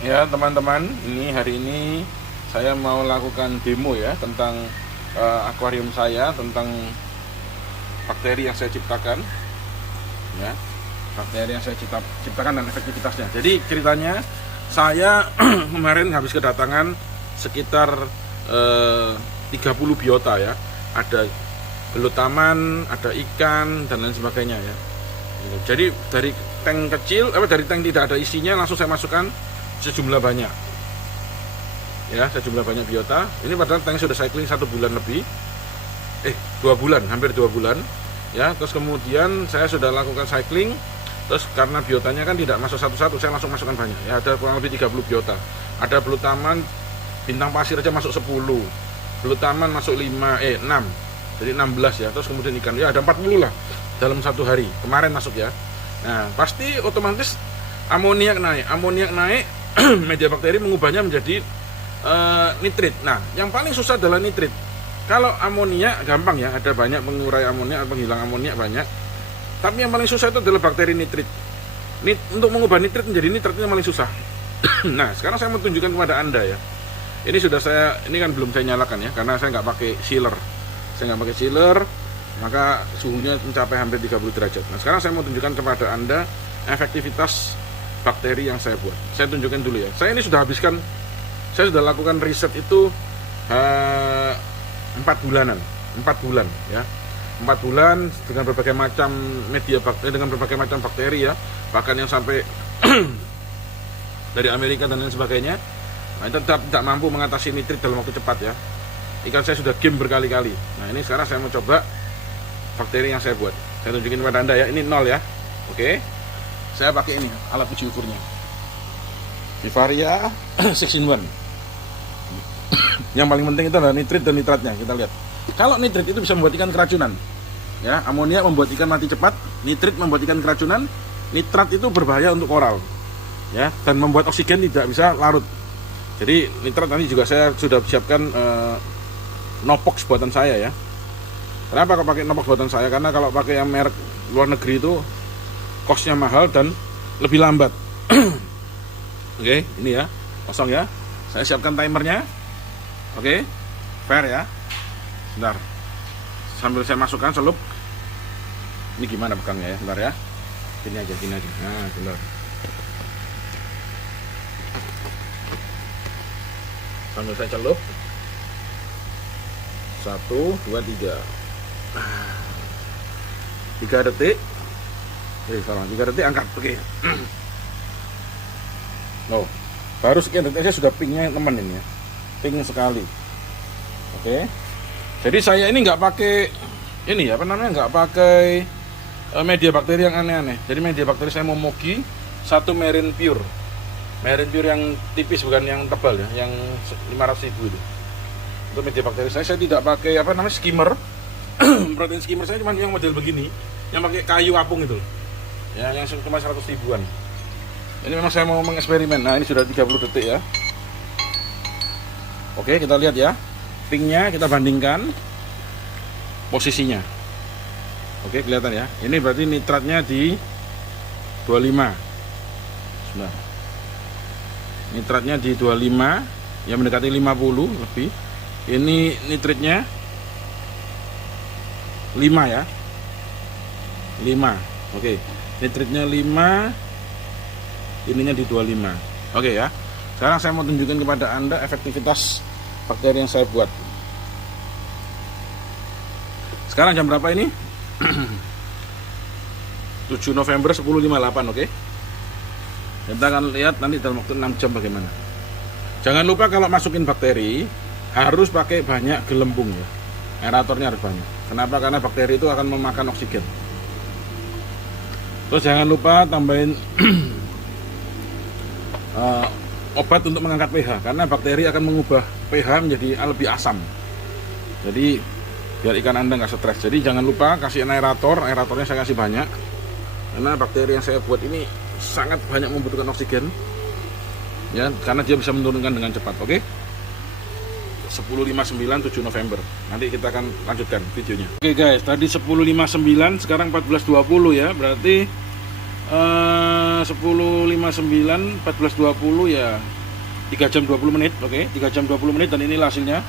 Ya teman-teman, hari ini saya mau lakukan demo ya tentang akuarium saya, tentang bakteri yang saya ciptakan, ya bakteri yang saya ciptakan dan efektivitasnya. Jadi ceritanya saya kemarin habis kedatangan sekitar 30 biota ya, ada belut taman, ada ikan dan lain sebagainya ya. Jadi dari tank kecil, dari tank tidak ada isinya langsung saya masukkan sejumlah banyak ya, sejumlah banyak biota. Ini padahal tank sudah cycling 1 bulan lebih, 2 bulan, hampir 2 bulan ya. Terus kemudian saya sudah lakukan cycling, terus karena biotanya kan tidak masuk satu-satu, saya langsung masukkan banyak ya. Ada kurang lebih 30 biota. Ada belut taman bintang pasir aja masuk 10, belut taman masuk 6, jadi 16 ya. Terus kemudian ikan ya ada 40 lah dalam 1 hari kemarin masuk ya. Nah pasti otomatis amoniak naik media bakteri mengubahnya menjadi nitrit. Nah, yang paling susah adalah nitrit. Kalau amoniak gampang ya, ada banyak pengurai amoniak, penghilang amoniak banyak. Tapi yang paling susah itu adalah bakteri nitrit. Untuk mengubah nitrit menjadi nitrat itu yang paling susah. Nah, sekarang saya mau tunjukkan kepada Anda ya. Ini kan belum saya nyalakan ya, karena saya nggak pakai sealer. Saya nggak pakai sealer, maka suhunya mencapai hampir 30 derajat. Nah, sekarang saya mau tunjukkan kepada Anda efektivitas bakteri yang saya buat. Saya tunjukkan dulu ya. Saya sudah lakukan riset itu 4 bulan ya. 4 bulan dengan berbagai macam media bakteri, dengan berbagai macam bakteri ya, bahkan yang sampai dari Amerika dan lain sebagainya. Nah, tetap tidak mampu mengatasi nitrit dalam waktu cepat ya. Ikan saya sudah game berkali-kali. Nah, ini sekarang saya mau coba bakteri yang saya buat. Saya tunjukin kepada Anda ya. Ini 0 ya. Oke. Saya pakai ini alat uji ukurnya, Vivaria 6-in-1. Yang paling penting itu adalah nitrit dan nitratnya. Kita lihat. Kalau nitrit itu bisa membuat ikan keracunan, ya. Amonia membuat ikan mati cepat, nitrit membuat ikan keracunan, nitrat itu berbahaya untuk koral, ya, dan membuat oksigen tidak bisa larut. Jadi nitrat nanti juga saya sudah siapkan Nopox buatan saya ya. Kenapa kalau pakai Nopox buatan saya? Karena kalau pakai yang merek luar negeri itu costnya mahal dan lebih lambat. Oke, ini ya, kosong ya. Saya siapkan timernya. Oke, fair ya. Bentar, sambil saya masukkan celup. Ini gimana pegangnya ya? Bentar ya. Gini aja. Nah, bentar. Sambil saya celup. 1, 2, 3. 3 detik. 3 detik angkat, oke. Oh, baru sekian detik saya sudah pingnya teman ini ya, ping sekali. Oke. Jadi saya ini nggak pakai ini ya, nggak pakai media bakteri yang aneh-aneh. Jadi media bakteri saya Momogi 1 Marine Pure yang tipis, bukan yang tebal ya, yang 500.000 itu. Untuk media bakteri saya tidak pakai skimmer. Protein skimmer saya cuma yang model begini, yang pakai kayu apung itu. Ya, yang cuma 100 ribuan. Ini memang saya mau mengeksperimen. Nah, ini sudah 30 detik ya. Oke, kita lihat ya. Pingnya kita bandingkan posisinya. Oke, kelihatan ya. Ini berarti nitratnya di 25. Nah, nitratnya di 25, ya mendekati 50 lebih. Ini nitritnya 5 ya. 5. Oke. Nitritnya 5, ininya di 25. Oke ya. Sekarang saya mau tunjukkan kepada Anda efektivitas bakteri yang saya buat. Sekarang jam berapa ini? 7 November 10.58, oke. Kita akan lihat nanti dalam waktu 6 jam bagaimana. Jangan lupa kalau masukin bakteri harus pakai banyak gelembung ya. Aeratornya harus banyak. Kenapa? Karena bakteri itu akan memakan oksigen. Terus jangan lupa tambahin obat untuk mengangkat pH, karena bakteri akan mengubah pH menjadi lebih asam. Jadi biar ikan Anda nggak stres. Jadi jangan lupa kasih aeratornya saya kasih banyak, karena bakteri yang saya buat ini sangat banyak membutuhkan oksigen ya, karena dia bisa menurunkan dengan cepat. Oke. 10.59 7 November. Nanti kita akan lanjutkan videonya. Oke guys, tadi 10.59, sekarang 14.20 ya. Berarti 10.59 14.20 ya 3 jam 20 menit. Oke, 3 jam 20 menit dan inilah hasilnya.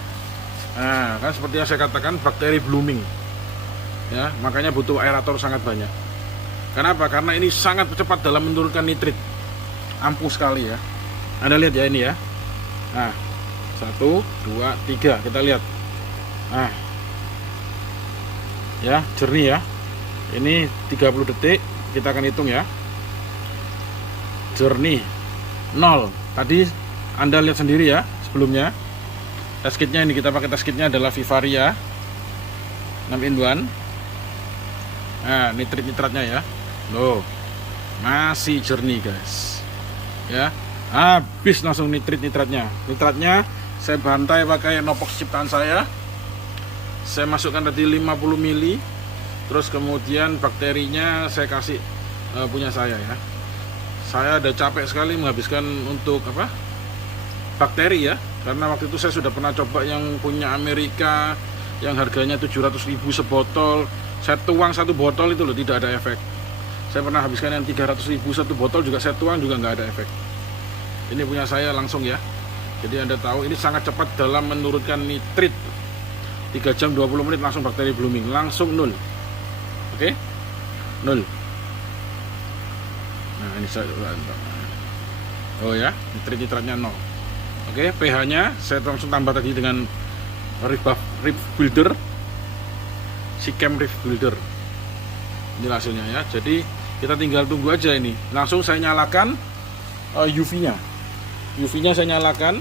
Nah, kan seperti yang saya katakan, bakteri blooming ya, makanya butuh aerator sangat banyak. Kenapa? Karena ini sangat cepat dalam menurunkan nitrit, ampuh sekali ya. Anda lihat ya ini ya. Nah, 1, 2, 3 kita lihat. Nah ya, jernih ya. Ini 30 detik kita akan hitung ya. Jernih 0. Tadi Anda lihat sendiri ya sebelumnya. Test kitnya ini, kita pakai test kitnya adalah Vivaria 6-in-1. Nah, nitratnya ya. Loh, masih jernih guys. Ya, habis langsung nitratnya. Nitratnya saya bantai pakai Nopox ciptaan saya. Saya masukkan tadi 50 mili. Terus kemudian bakterinya saya kasih punya saya ya. Saya udah capek sekali menghabiskan untuk apa? Bakteri ya. Karena waktu itu saya sudah pernah coba yang punya Amerika yang harganya 700.000 sebotol. Saya tuang satu botol itu loh, tidak ada efek. Saya pernah habiskan yang 300.000 satu botol juga saya tuang juga nggak ada efek. Ini punya saya langsung ya. Jadi Anda tahu ini sangat cepat dalam menurunkan nitrit. 3 jam 20 menit langsung bakteri blooming, langsung 0. Oke? 0. Nah, ini saya oh ya, nitratnya 0. Oke, pH-nya saya langsung tambah tadi dengan Reef Builder, Sichem Reef Builder. Ini hasilnya ya. Jadi kita tinggal tunggu aja ini. Langsung saya nyalakan UV-nya. UV-nya saya nyalakan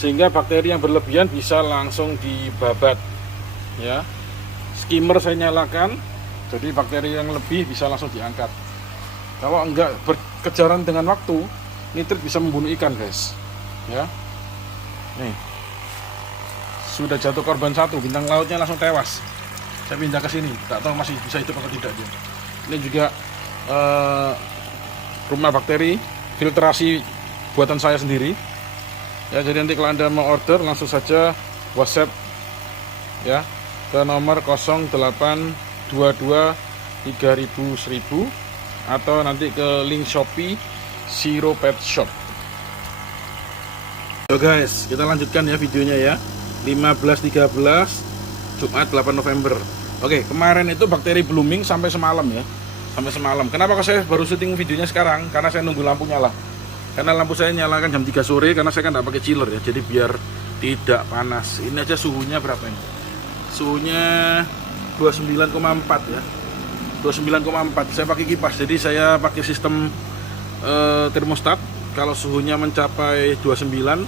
sehingga bakteri yang berlebihan bisa langsung dibabat. Ya. Skimmer saya nyalakan, jadi bakteri yang lebih bisa langsung diangkat. Kalau enggak berkejaran dengan waktu, nitrit bisa membunuh ikan, guys. Ya. Nih. Sudah jatuh korban 1, bintang lautnya langsung tewas. Saya pindah ke sini, tak tahu masih bisa hidup atau tidak dia. Ini juga rumah bakteri, filtrasi buatan saya sendiri. Ya, jadi nanti kalau Anda mau order langsung saja WhatsApp ya ke nomor 0822 3000 atau nanti ke link Shopee Zero Pet Shop. So guys, kita lanjutkan ya videonya ya. 15.13 Jumat 8 November. Oke, kemarin itu bakteri blooming sampai semalam ya. Sampai semalam. Kenapa kok saya baru syuting videonya sekarang? Karena saya nunggu lampu nyala. Karena lampu saya nyalakan jam 3 sore karena saya kan nggak pakai chiller ya. Jadi biar tidak panas. Ini aja suhunya berapa ini? Suhunya 29,4 ya. 29,4. Saya pakai kipas. Jadi saya pakai sistem termostat. Kalau suhunya mencapai 29,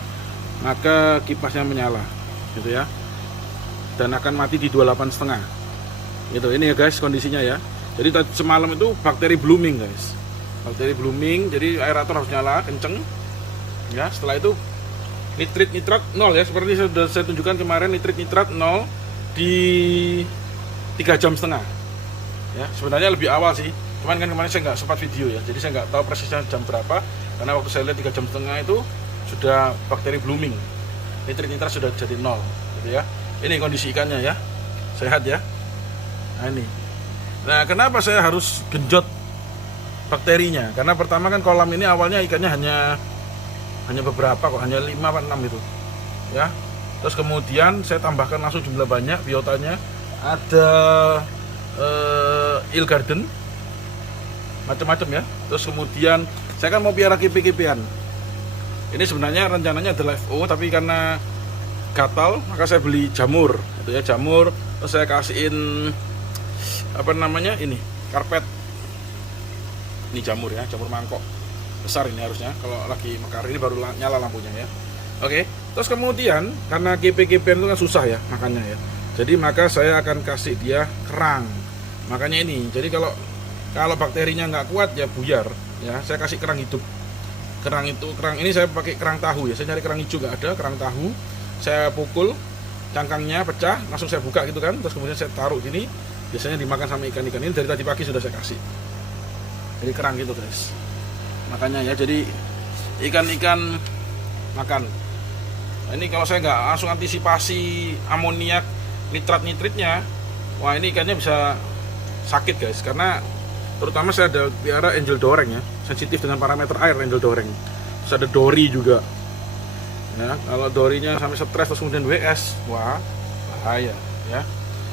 maka kipasnya menyala. Gitu ya. Dan akan mati di 28,5. Gitu. Ini ya guys kondisinya ya. Jadi semalam itu bakteri blooming guys. Bakteri blooming, jadi aerator harus nyala kenceng. Ya, setelah itu nitrat 0 ya, seperti sudah saya tunjukkan kemarin, nitrat 0 di 3,5 jam. Ya, sebenarnya lebih awal sih. Cuman kan kemarin saya nggak sempat video ya. Jadi saya nggak tahu persisnya jam berapa. Karena waktu saya lihat 3,5 jam itu sudah bakteri blooming. Nitrat sudah jadi 0 gitu ya. Ini kondisi ikannya ya. Sehat ya. Nah ini. Nah, kenapa saya harus genjot bakterinya? Karena pertama kan kolam ini awalnya ikannya hanya beberapa kok, hanya 5 atau 6 itu. Ya. Terus kemudian saya tambahkan langsung jumlah banyak biotanya. Ada eel garden macam-macam ya. Terus kemudian saya kan mau piara kipi-kipian. Ini sebenarnya rencananya adalah FO, tapi karena gatal maka saya beli jamur itu ya, jamur. Terus saya kasihin apa namanya ini, karpet. Ini jamur ya, jamur mangkok besar ini harusnya. Kalau lagi mekar ini baru nyala lampunya ya. Oke, terus kemudian karena kipi-kipian itu kan susah ya makannya ya. Jadi maka saya akan kasih dia kerang. Makanya ini. Jadi kalau bakterinya nggak kuat ya buyar ya. Saya kasih kerang hidup. Kerang ini saya pakai kerang tahu ya. Saya cari kerang hijau nggak ada, kerang tahu. Saya pukul cangkangnya pecah, langsung saya buka gitu kan. Terus kemudian saya taruh gini. Biasanya dimakan sama ikan-ikan ini dari tadi pagi sudah saya kasih. Jadi kerang gitu guys. Makanya ya, jadi ikan-ikan makan. Nah, ini kalau saya nggak langsung antisipasi amoniak, nitratnya, wah ini ikannya bisa sakit guys. Karena Terutama saya ada piara angel doreng ya, sensitif dengan parameter air angel doreng. Terus ada dori juga. Ya, kalau dorinya sampai stres terus kemudian WS, wah bahaya ya.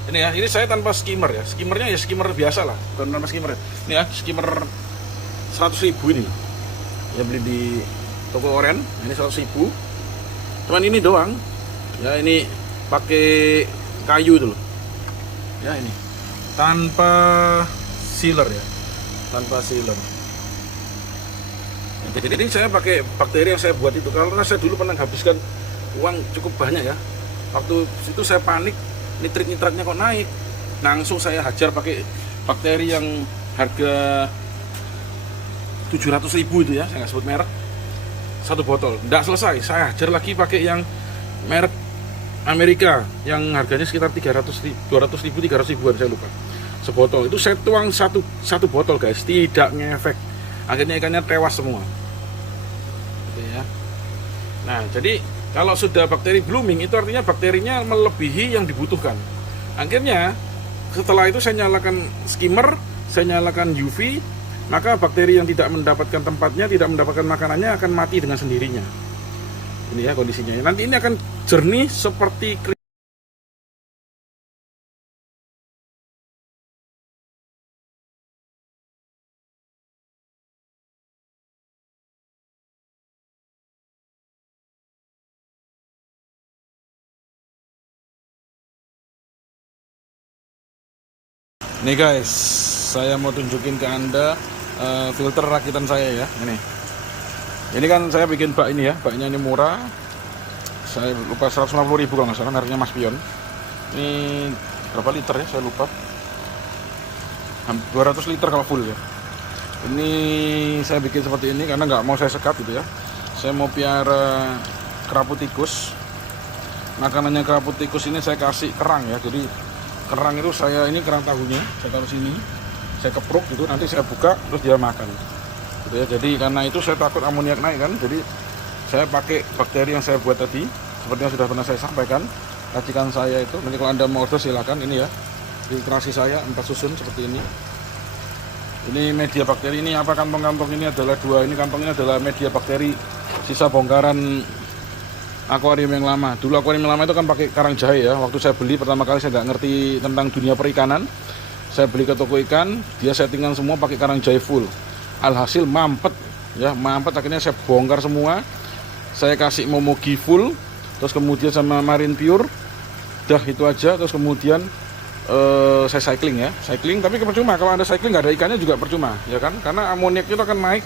Ini saya tanpa skimmer ya. Skimmernya ya skimmer biasa lah, bukan tanpa skimmer. Ini ya, skimmer 100.000 ini. Ya beli di toko oren, ini 100.000. Cuman ini doang. Ya ini pakai kayu itu loh. Ya ini. Tanpa sealer ya. Tanpa sealer. Jadi ini saya pakai bakteri yang saya buat itu karena saya dulu pernah habiskan uang cukup banyak ya. Waktu itu saya panik, nitratnya kok naik. Langsung saya hajar pakai bakteri yang harga 700.000 itu ya, saya nggak sebut merek. Satu botol, nggak selesai. Saya hajar lagi pakai yang merek Amerika yang harganya sekitar 200.000, 300.000 saya lupa. Sebotol itu saya tuang satu botol guys, tidak ngefek. Akhirnya ikannya tewas semua. Gitu ya. Nah, jadi kalau sudah bakteri blooming itu artinya bakterinya melebihi yang dibutuhkan. Akhirnya setelah itu saya nyalakan skimmer, saya nyalakan UV, maka bakteri yang tidak mendapatkan tempatnya, tidak mendapatkan makanannya akan mati dengan sendirinya. Ini ya kondisinya. Nanti ini akan jernih seperti nih guys, saya mau tunjukin ke Anda filter rakitan saya ya. Ini kan saya bikin bak ini ya, baknya ini murah. Saya lupa 150.000 kalau nggak salah, mereknya Mas Pion. Ini berapa liter ya? Saya lupa. 200 liter kalau full ya. Ini saya bikin seperti ini karena nggak mau saya sekat gitu ya. Saya mau piara kerapu tikus. Makanannya kerapu tikus ini saya kasih kerang ya. Jadi kerang itu ini kerang tahunya saya taruh sini, saya kepruk gitu, nanti saya buka terus dia makan gitu ya. Jadi karena itu saya takut amoniak naik kan, jadi saya pakai bakteri yang saya buat tadi seperti yang sudah pernah saya sampaikan, racikan saya itu. Nanti kalau Anda mau order silakan. Ini ya filtrasi saya 4 susun seperti ini. Ini media bakteri, ini apa, kantong-kantong ini adalah dua, ini kantongnya adalah media bakteri sisa bongkaran akuarium yang lama. Dulu akuarium yang lama itu kan pakai karang jahe ya. Waktu saya beli pertama kali saya nggak ngerti tentang dunia perikanan. Saya beli ke toko ikan, dia settingan semua pakai karang jahe full. Alhasil mampet ya, mampet. Akhirnya saya bongkar semua. Saya kasih momogi full, terus kemudian sama marine pure. Dah itu aja. Terus kemudian saya cycling ya, cycling. Tapi percuma kalau Anda cycling nggak ada ikannya juga percuma ya kan, karena amoniak itu akan naik,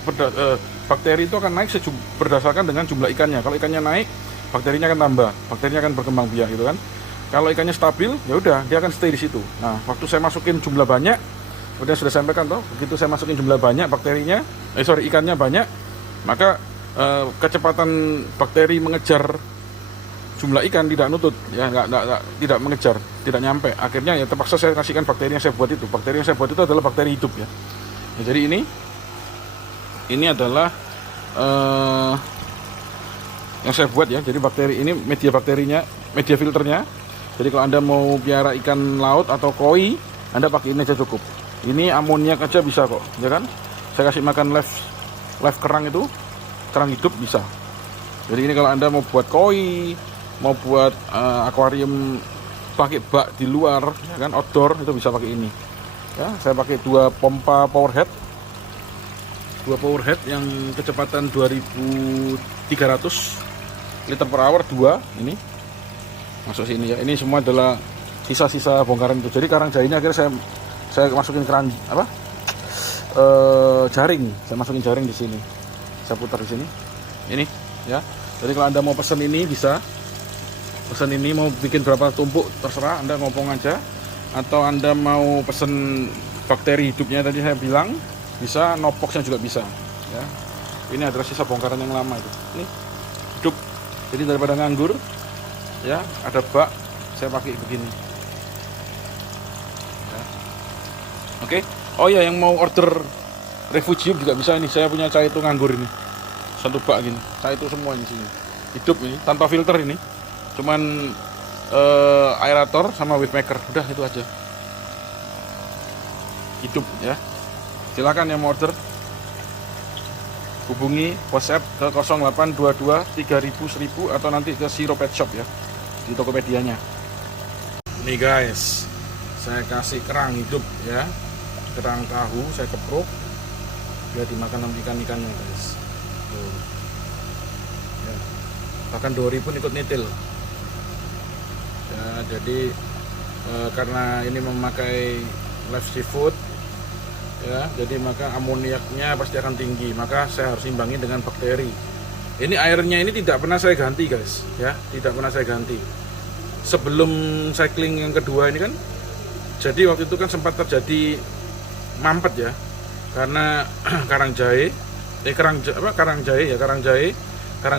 bakteri itu akan naik berdasarkan dengan jumlah ikannya. Kalau ikannya naik, bakterinya akan tambah, bakterinya akan berkembang biak gitu kan. Kalau ikannya stabil, ya udah dia akan stay di situ. Nah, waktu saya masukin jumlah banyak, udah sudah sampaikan toh, begitu saya masukin jumlah banyak bakterinya, ikannya banyak, maka kecepatan bakteri mengejar jumlah ikan tidak nutut, ya tidak mengejar, tidak nyampe. Akhirnya ya terpaksa saya kasihkan bakteri yang saya buat itu. Bakteri yang saya buat itu adalah bakteri hidup ya. Jadi ini adalah yang saya buat ya. Jadi bakteri ini media bakterinya, media filternya. Jadi kalau Anda mau piara ikan laut atau koi, Anda pakai ini aja cukup. Ini amoniak aja bisa kok, ya kan? Saya kasih makan live kerang itu, kerang hidup bisa. Jadi ini kalau Anda mau buat koi, mau buat akuarium pakai bak di luar, ya kan, outdoor, itu bisa pakai ini. Ya, saya pakai 2 pompa powerhead. 2 powerhead yang kecepatan 2300 liter per hour, 2 ini masuk sini ya. Ini semua adalah sisa-sisa bongkaran itu. Jadi karang jahenya akhirnya saya masukin jaring. Saya masukin jaring di sini. Saya putar di sini. Ini ya. Jadi kalau Anda mau pesen ini bisa. Pesen ini mau bikin berapa tumpuk terserah, Anda ngomong aja. Atau Anda mau pesen bakteri hidupnya tadi saya bilang bisa, nopoxnya juga bisa ya. Ini adalah sisa bongkaran yang lama itu. Ini hidup. Jadi daripada nganggur ya, ada bak, saya pakai begini ya. Oke. Oh ya, yang mau order refugium juga bisa. Ini saya punya cai itu nganggur ini, 1 bak gini, cai itu semua di sini hidup, ini tanpa filter, ini cuman aerator sama wave maker, udah itu aja hidup ya. Silakan yang mau order hubungi WhatsApp ke 0822 3000 1000 atau nanti ke Siro Pet Shop ya, di Tokopedia-nya. Nih guys, saya kasih kerang hidup ya, kerang tahu saya kepruk biar dimakan sama ikan-ikannya guys. Tuh. Ya. Bahkan Dori pun ikut nitil ya, jadi karena ini memakai live seafood ya, jadi maka amoniaknya pasti akan tinggi, maka saya harus imbangi dengan bakteri. Ini airnya ini tidak pernah saya ganti guys ya, tidak pernah saya ganti. Sebelum cycling yang kedua ini kan, jadi waktu itu kan sempat terjadi mampet ya, karena karang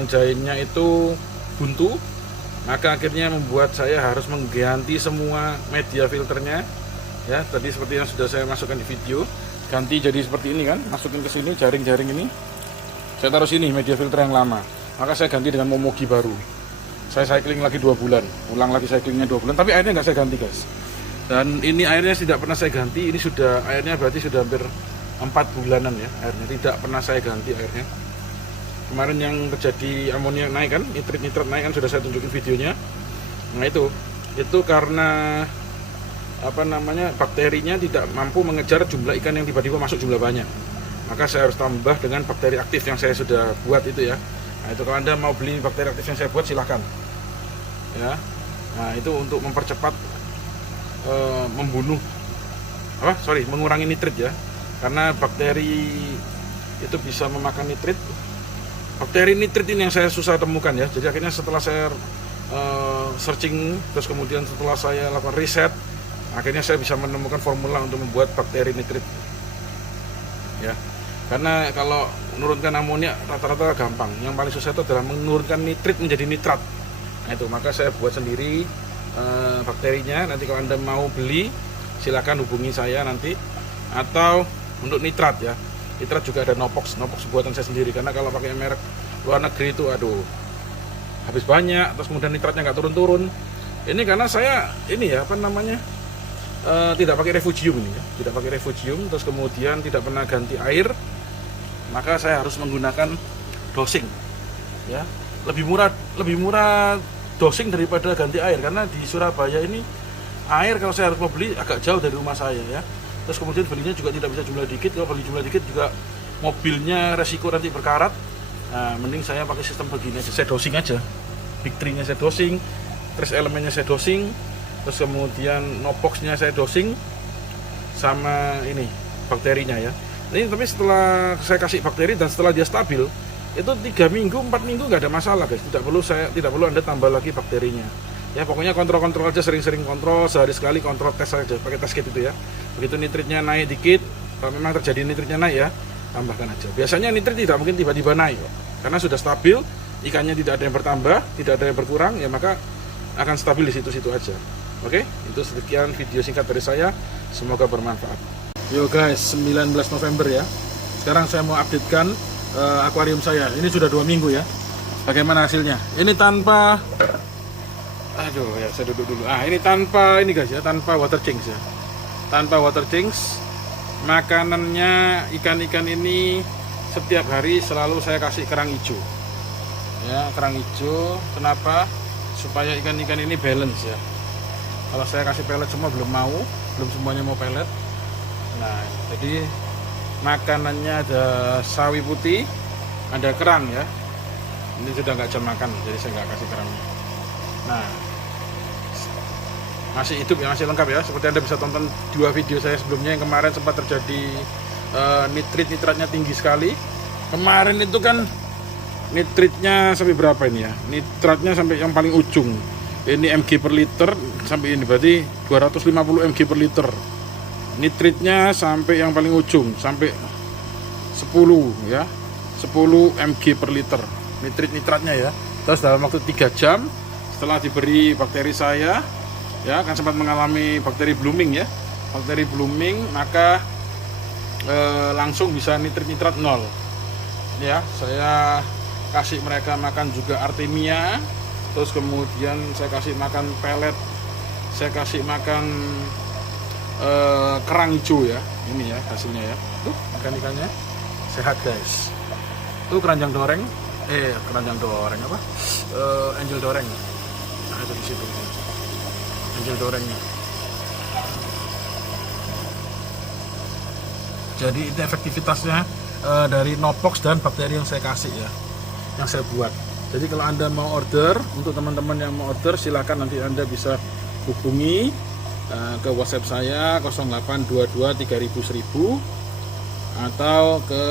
jahenya itu buntu, maka akhirnya membuat saya harus mengganti semua media filternya ya. Tadi seperti yang sudah saya masukkan di video, ganti jadi seperti ini kan, masukin ke sini jaring-jaring ini, saya taruh sini media filter yang lama, maka saya ganti dengan Momogi baru. Saya cycling lagi 2 bulan, ulang lagi cyclingnya 2 bulan, tapi airnya nggak saya ganti guys. Dan ini airnya tidak pernah saya ganti, ini sudah airnya berarti sudah hampir 4 bulanan ya, airnya tidak pernah saya ganti airnya. Kemarin yang terjadi amonia naik kan, nitrit naik kan, sudah saya tunjukin videonya. Nah itu karena apa namanya, bakterinya tidak mampu mengejar jumlah ikan yang tiba-tiba masuk jumlah banyak, maka saya harus tambah dengan bakteri aktif yang saya sudah buat itu ya. Nah itu kalau Anda mau beli bakteri aktif yang saya buat silahkan ya. Nah itu untuk mempercepat mengurangi nitrit ya, karena bakteri itu bisa memakan nitrit. Bakteri nitrit ini yang saya susah temukan ya, jadi akhirnya setelah saya searching, terus kemudian setelah saya lakukan riset, akhirnya saya bisa menemukan formula untuk membuat bakteri nitrit ya. Karena kalau menurunkan amonia rata-rata gampang, yang paling susah itu adalah menurunkan nitrit menjadi nitrat. Nah itu, maka saya buat sendiri bakterinya. Nanti kalau Anda mau beli silakan hubungi saya nanti. Atau untuk nitrat ya, nitrat juga ada Nopox buatan saya sendiri, karena kalau pakai merek luar negeri itu aduh habis banyak, terus kemudian nitratnya nggak turun-turun. Ini karena saya ini ya apa namanya, tidak pakai refugium ini ya, tidak pakai refugium, terus kemudian tidak pernah ganti air, maka saya harus menggunakan dosing ya. Lebih murah dosing daripada ganti air, karena di Surabaya ini air kalau saya harus mau beli agak jauh dari rumah saya ya. Terus kemudian belinya juga tidak bisa jumlah dikit, kalau beli jumlah dikit juga mobilnya resiko nanti berkarat. Nah, mending saya pakai sistem begini aja, saya dosing aja, big tree-nya saya dosing, terus elemennya saya dosing, terus kemudian Nopox-nya saya dosing, sama ini bakterinya ya. Ini tapi setelah saya kasih bakteri dan setelah dia stabil, itu 3 minggu, 4 minggu nggak ada masalah guys. Tidak perlu Anda tambah lagi bakterinya. Ya pokoknya kontrol aja, sering-sering kontrol, sehari sekali kontrol, tes aja, pakai tes kit itu ya. Begitu nitritnya naik dikit, kalau memang terjadi nitritnya naik ya, tambahkan aja. Biasanya nitrit tidak mungkin tiba-tiba naik kok, karena sudah stabil, ikannya tidak ada yang bertambah, tidak ada yang berkurang, ya maka akan stabil di situ-situ aja. Oke, itu sekian video singkat dari saya, semoga bermanfaat. Yo guys, 19 November ya. Sekarang saya mau updatekan akuarium saya. Ini sudah 2 minggu ya. Bagaimana hasilnya? Ini tanpa, aduh ya saya duduk dulu. Ini tanpa ini guys ya, tanpa water change ya. Tanpa water change. Makanannya ikan-ikan ini setiap hari selalu saya kasih kerang hijau. Ya, kerang hijau. Kenapa? Supaya ikan-ikan ini balance ya. Kalau saya kasih pelet semua belum semuanya mau pelet. Nah, jadi makanannya ada sawi putih, ada kerang ya. Ini sudah nggak jam makan, jadi saya nggak kasih kerangnya. Nah, masih hidup ya, masih lengkap ya. Seperti Anda bisa tonton 2 video saya sebelumnya, yang kemarin sempat terjadi nitratnya tinggi sekali. Kemarin itu kan nitritnya sampai berapa ini ya? Nitratnya sampai yang paling ujung. Ini mg per liter sampai ini, berarti 250 mg per liter. Nitritnya sampai yang paling ujung sampai 10 ya, 10 mg per liter nitratnya ya. Terus dalam waktu 3 jam setelah diberi bakteri saya ya, kan sempat mengalami bakteri blooming ya, bakteri blooming, maka langsung bisa nitrat 0 ya. Saya kasih mereka makan juga Artemia, terus kemudian saya kasih makan pelet, saya kasih makan kerang hijau ya. Ini ya hasilnya ya. Tuh ikan-ikannya sehat guys. Tuh keranjang doreng, keranjang doreng apa? Angel doreng. Nah, itu di situ. Angel dorengnya. Jadi itu efektivitasnya dari Nopox dan bakteri yang saya kasih ya, yang saya buat. Jadi kalau Anda mau order, untuk teman-teman yang mau order silakan nanti Anda bisa hubungi ke WhatsApp saya 0822 3000 atau ke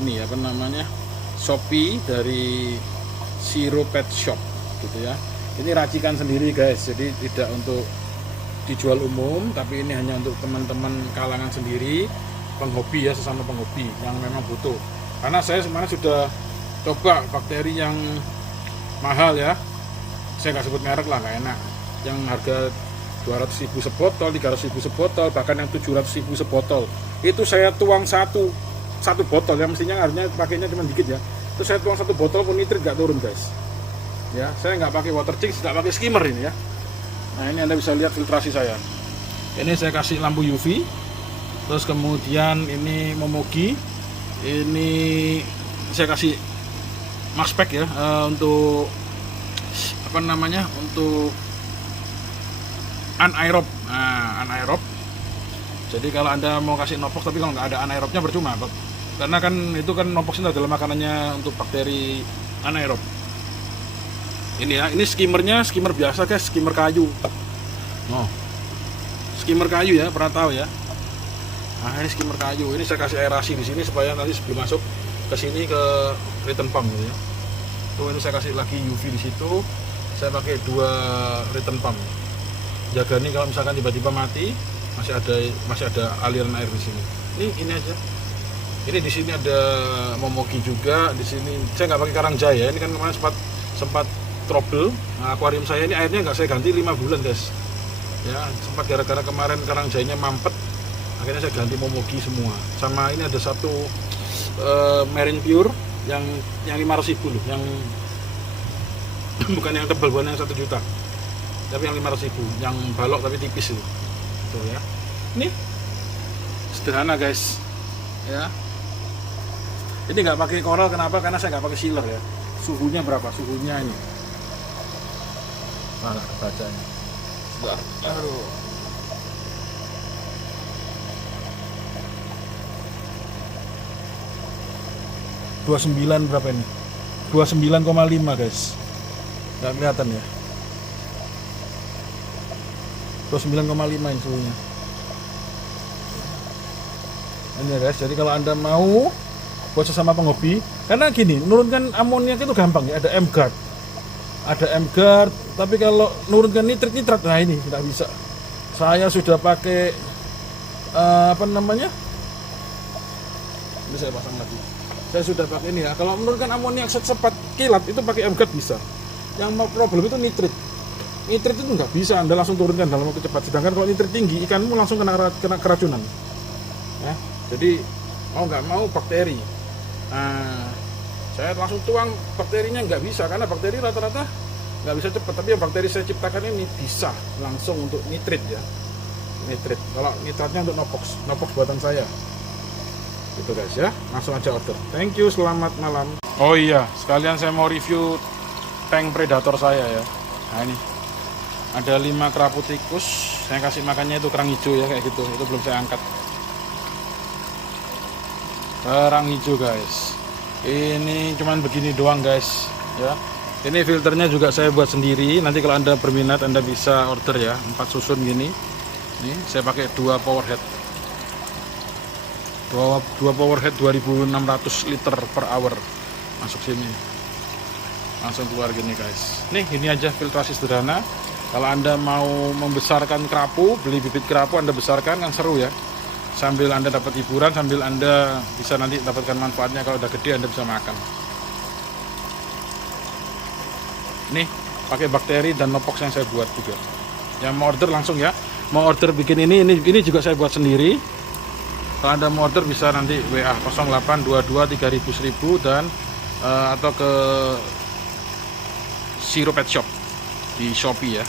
ini apa namanya, Shopee dari Zero Pet Shop gitu ya. Ini racikan sendiri guys, jadi tidak untuk dijual umum, tapi ini hanya untuk teman-teman kalangan sendiri, penghobi ya, sesama penghobi yang memang butuh. Karena saya sebenarnya sudah coba bakteri yang mahal ya, saya nggak sebut merek lah, nggak enak, yang harga 200.000 sebotol, 300.000 sebotol, bahkan yang 700.000 sebotol. Itu saya tuang satu botol, yang mestinya harusnya pakainya cuma dikit ya. Itu saya tuang satu botol pun nitrit nggak turun guys. Ya, saya nggak pakai water change, nggak pakai skimmer ini ya. Nah ini Anda bisa lihat filtrasi saya. Ini saya kasih lampu UV, terus kemudian ini Momogi, ini saya kasih Max Pack ya, untuk apa namanya, untuk anaerob. Nah, anaerob. Jadi kalau Anda mau kasih Nopox tapi kalau nggak ada anaerobnya percuma, karena kan itu kan Nopox itu adalah makanannya untuk bakteri anaerob. Ini ya, ini skimmernya skimmer biasa guys, skimmer kayu. Oh, skimmer kayu ya, pernah tahu ya. Nah ini skimmer kayu, ini saya kasih aerasi di sini supaya nanti sebelum masuk ke sini ke return pump gitu ya. Tuh ini saya kasih lagi UV di situ, saya pakai 2 return pump. Jaga nih kalau misalkan tiba-tiba mati, masih ada aliran air di sini. Ini aja. Ini di sini ada Momogi juga, di sini saya nggak pakai Karangjaya. Ini kan kemarin sempat trouble. Nah, akuarium saya ini airnya nggak saya ganti 5 bulan guys. Ya sempat gara-gara kemarin Karangjayanya mampet, akhirnya saya ganti Momogi semua. Sama ini ada satu Marine Pure yang 500.000 loh, yang bukan yang tebal, bukan yang 1 juta, tapi yang 500.000, yang balok tapi tipis itu. Tuh ya. Ini sederhana guys. Ya. Ini nggak pakai coral, kenapa? Karena saya nggak pakai sealer ya. Suhunya berapa? Suhunya ini. Mana bacanya? Enggak. Aduh. 29 berapa ini? 29,5 guys. Nggak kelihatan ya. 29,5 ini suhunya. Ini guys, jadi kalau Anda mau buat sesama penghobi, karena gini, menurunkan amoniak itu gampang ya, ada M-Guard. Ada M-Guard, tapi kalau menurunkan nitrat, nah ini tidak bisa. Saya sudah pakai apa namanya? Ini saya pasang lagi. Saya sudah pakai ini ya. Kalau menurunkan amoniak secepat kilat itu pakai M-Guard bisa. Yang problem itu nitrit. Nitrit itu nggak bisa Anda langsung turunkan dalam waktu cepat. Sedangkan kalau nitrit tinggi, ikanmu langsung kena keracunan. Ya, jadi mau nggak mau bakteri. Nah, saya langsung tuang bakterinya nggak bisa, karena bakteri rata-rata nggak bisa cepat. Tapi yang bakteri saya ciptakan ini bisa langsung untuk nitrit ya. Nitrit. Kalau nitratnya untuk Nopox buatan saya. Gitu guys ya, langsung aja order. Thank you, selamat malam. Oh iya, sekalian saya mau review tank predator saya ya. Nah ini ada 5 kerapu tikus, saya kasih makannya itu kerang hijau ya, kayak gitu. Itu belum saya angkat. Kerang hijau guys. Ini cuman begini doang guys ya. Ini filternya juga saya buat sendiri. Nanti kalau Anda berminat Anda bisa order ya, 4 susun gini. Ini saya pakai 2 power head. 2 power head 2600 liter per hour masuk sini, langsung keluar gini guys. Nih ini aja filtrasi sederhana. Kalau Anda mau membesarkan kerapu, beli bibit kerapu Anda besarkan, kan seru ya, sambil Anda dapat hiburan, sambil Anda bisa nanti dapatkan manfaatnya. Kalau udah gede Anda bisa makan. Nih pakai bakteri dan Nopox yang saya buat juga. Yang mau order langsung ya, mau order bikin ini juga saya buat sendiri. Kalau Anda mau order bisa nanti WA 0822 3000 dan atau ke Zero Pet Shop di Shopee ya.